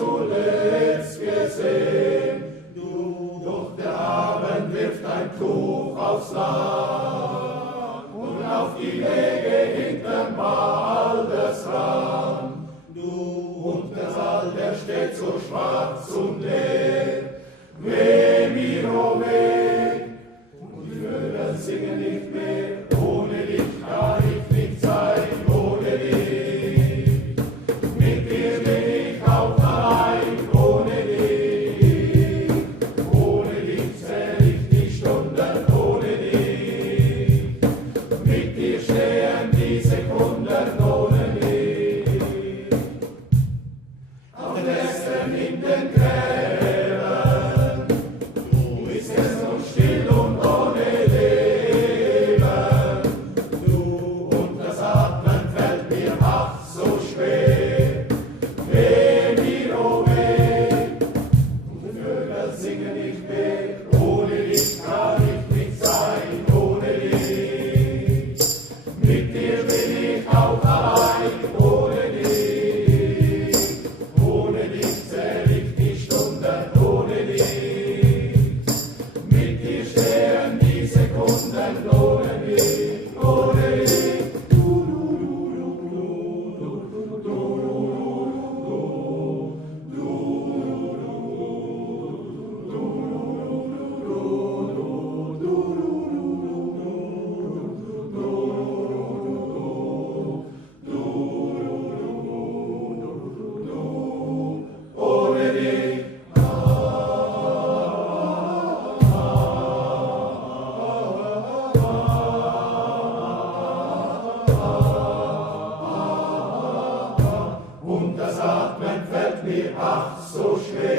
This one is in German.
zuletzt gesehen. Du, doch der Abend wirft ein Tuch aufs Land und auf die Wege hinterm Waldesrand. Du, und der Saal, der steht so schwarz und leer. Weh mir, oh weh, und die Vögel singen nicht mehr. Ohne dich kann ich nicht sein, ohne dich. Mit dir bin ich auch allein, ohne dich. Ohne dich zähl ich die Stunden, ohne dich. Mit dir stehen die Sekunden, ohne dich. Auf Nestern in den Gräbern, du bist es nun still und ohne Leben. Du, und das Atmen fällt mir ach so schwer. Weh mir, oh weh, und die Vögel singen nicht mehr. Ohne dich kann ich nicht sein, ohne dich. Mit dir bin ich auch allein, ohne dich. Ohne dich zähl ich die Stunden, ohne dich. Mit dir stehen die Sekunden, ohne dich, ohne dich. Ohne dich. Und das Atmen fällt mir ach so schwer.